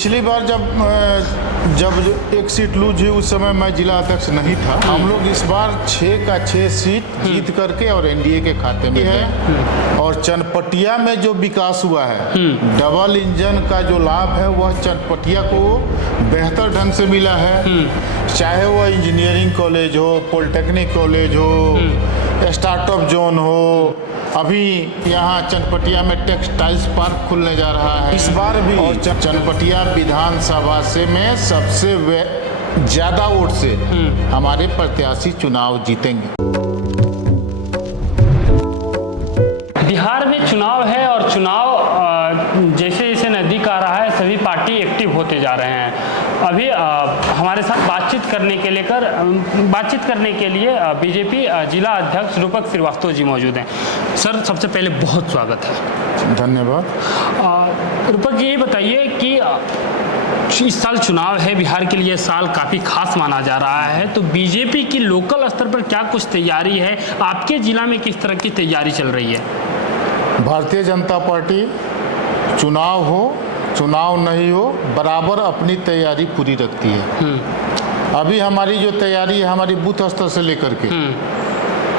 पिछली बार जब एक सीट लूज हुई उस समय मैं जिला अध्यक्ष नहीं था। हम लोग इस बार 6 का 6 सीट जीत करके और एनडीए के खाते में है। और चनपटिया में जो विकास हुआ है, डबल इंजन का जो लाभ है वह चनपटिया को बेहतर ढंग से मिला है। चाहे वह इंजीनियरिंग कॉलेज हो, पॉलिटेक्निक कॉलेज हो, स्टार्टअप जोन हो, अभी यहाँ चनपटिया में टेक्सटाइल्स पार्क खुलने जा रहा है इस बार भी। और चनपटिया विधानसभा से में सबसे ज्यादा वोट से हमारे प्रत्याशी चुनाव जीतेंगे। बिहार में चुनाव है और चुनाव जैसे जैसे नज़दीक आ रहा है सभी पार्टी एक्टिव होते जा रहे हैं। अभी हमारे साथ बातचीत करने के लिए बीजेपी जिला अध्यक्ष रूपक श्रीवास्तव जी मौजूद हैं। सर, सबसे पहले बहुत स्वागत है। धन्यवाद। रूपक जी, ये बताइए कि इस साल चुनाव है, बिहार के लिए साल काफ़ी खास माना जा रहा है, तो बीजेपी की लोकल स्तर पर क्या कुछ तैयारी है? आपके जिला में किस तरह की तैयारी चल रही है? भारतीय जनता पार्टी चुनाव हो चुनाव नहीं हो बराबर अपनी तैयारी पूरी रखती है। अभी हमारी जो तैयारी है हमारी बूथ स्तर से लेकर के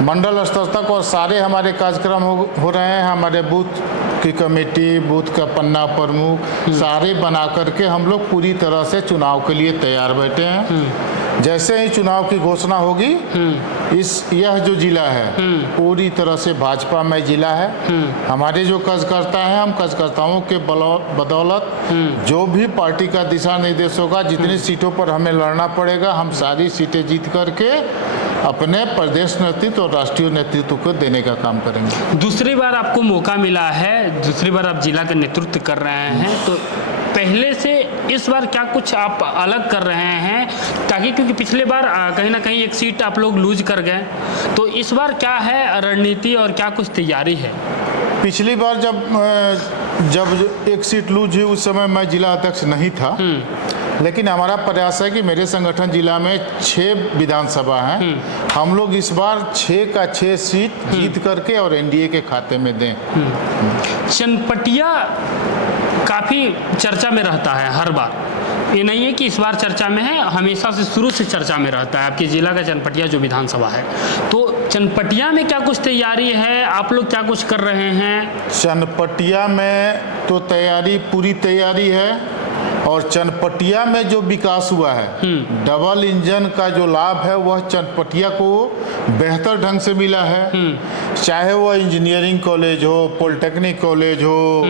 मंडल स्तर तक और सारे हमारे कार्यक्रम हो रहे हैं। हमारे बूथ की कमेटी, बूथ का पन्ना प्रमुख सारे बना करके हम लोग पूरी तरह से चुनाव के लिए तैयार बैठे हैं। जैसे ही चुनाव की घोषणा होगी यह जो जिला है पूरी तरह से भाजपा में जिला है। हमारे जो कार्यकर्ता हैं, हम कार्यकर्ताओं के बदौलत जो भी पार्टी का दिशा निर्देश होगा, जितनी सीटों पर हमें लड़ना पड़ेगा, हम सारी सीटें जीत करके अपने प्रदेश नेतृत्व और राष्ट्रीय नेतृत्व को देने का काम करेंगे। दूसरी बार आपको मौका मिला है, दूसरी बार आप जिला का नेतृत्व कर रहे हैं, तो पहले से इस बार क्या कुछ आप अलग कर रहे हैं ताकि, क्योंकि पिछले बार कहीं ना कहीं एक सीट आप लोग लूज कर गए, तो इस बार क्या है रणनीति और क्या कुछ तैयारी है? पिछली बार जब एक सीट लूज हुई उस समय मैं जिला अध्यक्ष नहीं था, लेकिन हमारा प्रयास है कि मेरे संगठन जिला में 6 विधानसभा हैं, हम लोग इस बार 6 का 6 सीट जीत करके और एनडीए के खाते में दें। चनपटिया काफ़ी चर्चा में रहता है हर बार, ये नहीं है कि इस बार चर्चा में है, हमेशा से शुरू से चर्चा में रहता है आपके जिला का चनपटिया जो विधानसभा है। तो चनपटिया में क्या कुछ तैयारी है, आप लोग क्या कुछ कर रहे हैं? चनपटिया में तो पूरी तैयारी है। और चनपटिया में जो विकास हुआ है, डबल इंजन का जो लाभ है वह चनपटिया को बेहतर ढंग से मिला है। चाहे वह इंजीनियरिंग कॉलेज हो, पॉलिटेक्निक कॉलेज हो,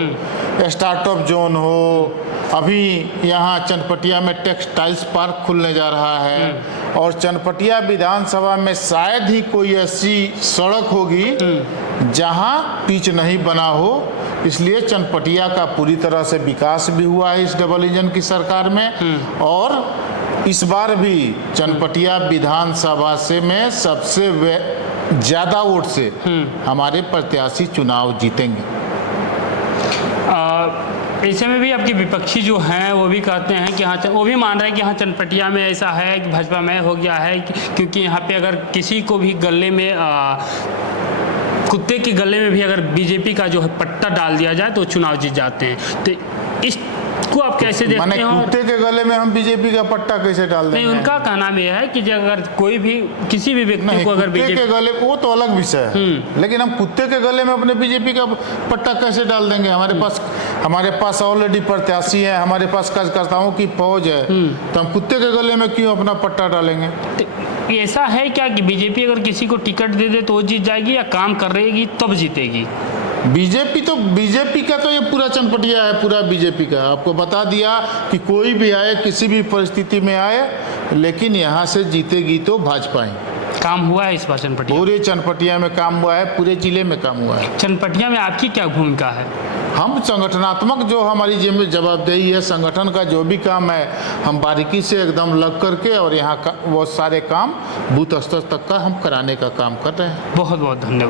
स्टार्टअप जोन हो, अभी यहाँ चनपटिया में टेक्सटाइल्स पार्क खुलने जा रहा है। और चनपटिया विधानसभा में शायद ही कोई ऐसी सड़क होगी जहाँ पिच नहीं बना हो, इसलिए चनपटिया का पूरी तरह से विकास भी हुआ है इस डबल इंजन की सरकार में। और इस बार भी चनपटिया विधानसभा से में सबसे ज्यादा वोट से हमारे प्रत्याशी चुनाव जीतेंगे। ऐसे में भी आपके विपक्षी जो हैं वो भी कहते हैं कि हाँ, वो भी मान रहे हैं कि हाँ चनपटिया में ऐसा है कि भाजपा में हो गया है, क्योंकि यहाँ पे अगर किसी को भी गले में कुत्ते के गले में भी अगर बीजेपी का जो है पट्टा डाल दिया जाए तो चुनाव जीत जाते हैं। तो इसको आप कैसे देखते हैं? कुत्ते के गले में हम बीजेपी का पट्टा कैसे डाल देंगे? नहीं, उनका कहना यह है कि अगर कोई भी किसी भी व्यक्ति को अगर बीजेपी के गले, वो तो अलग विषय है, लेकिन हम कुत्ते के गले में अपने बीजेपी का पट्टा कैसे डाल देंगे? हमारे पास ऑलरेडी प्रत्याशी है, हमारे पास कार्यकर्ताओं की फौज है, तो हम कुत्ते के गले में क्यों अपना पट्टा डालेंगे? ऐसा है क्या कि बीजेपी अगर किसी को टिकट दे दे तो वो जीत जाएगी, या काम कर रहेगी तब जीतेगी? बीजेपी का तो ये पूरा चनपटिया है, पूरा बीजेपी का। आपको बता दिया कि कोई भी आए, किसी भी परिस्थिति में आए, लेकिन यहाँ से जीतेगी तो भाजपा ही। काम हुआ है इस बार चनपटिया? पूरे चनपटिया में काम हुआ है, पूरे जिले में काम हुआ है। चनपटिया में आपकी क्या भूमिका है? हम संगठनात्मक जो हमारी जवाबदेही है, संगठन का जो भी काम है, हम बारीकी से एकदम लग करके और यहाँ का वो सारे काम बूथ स्तर तक का हम कराने का काम कर रहे हैं। बहुत बहुत धन्यवाद।